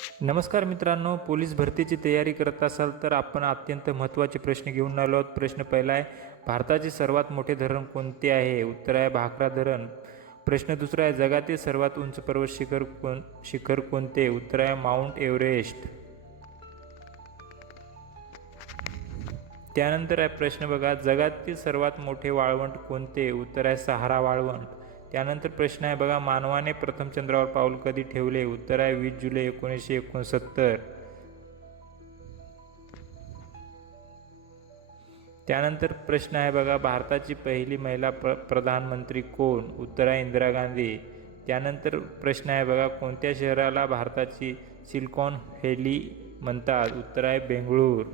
नमस्कार मित्रांनो, पोलीस भरतीची तयारी करत असाल तर आपण अत्यंत महत्त्वाचे प्रश्न घेऊन आलो आहोत. प्रश्न पहिला आहे, भारताचे सर्वात मोठे धरण कोणते आहे? उत्तर आहे भाकरा धरण. प्रश्न दुसरा आहे, जगातील सर्वात उंच पर्वत शिखर कोणते? उत्तर आहे माउंट एव्हरेस्ट. त्यानंतर आहे प्रश्न बघा, जगातील सर्वात मोठे वाळवंट कोणते? उत्तर आहे सहारा वाळवंट. त्यानंतर प्रश्न आहे बघा, मानवाने प्रथम चंद्रावर पाऊल कधी ठेवले? उत्तर आहे 20 जुलै 1969. त्यानंतर प्रश्न आहे बघा, भारताची पहिली महिला प्रधानमंत्री कोण? उत्तर आहे इंदिरा गांधी. त्यानंतर प्रश्न आहे बघा, कोणत्या शहराला भारताची सिलिकॉन व्हॅली म्हणतात? उत्तर आहे बेंगळूर.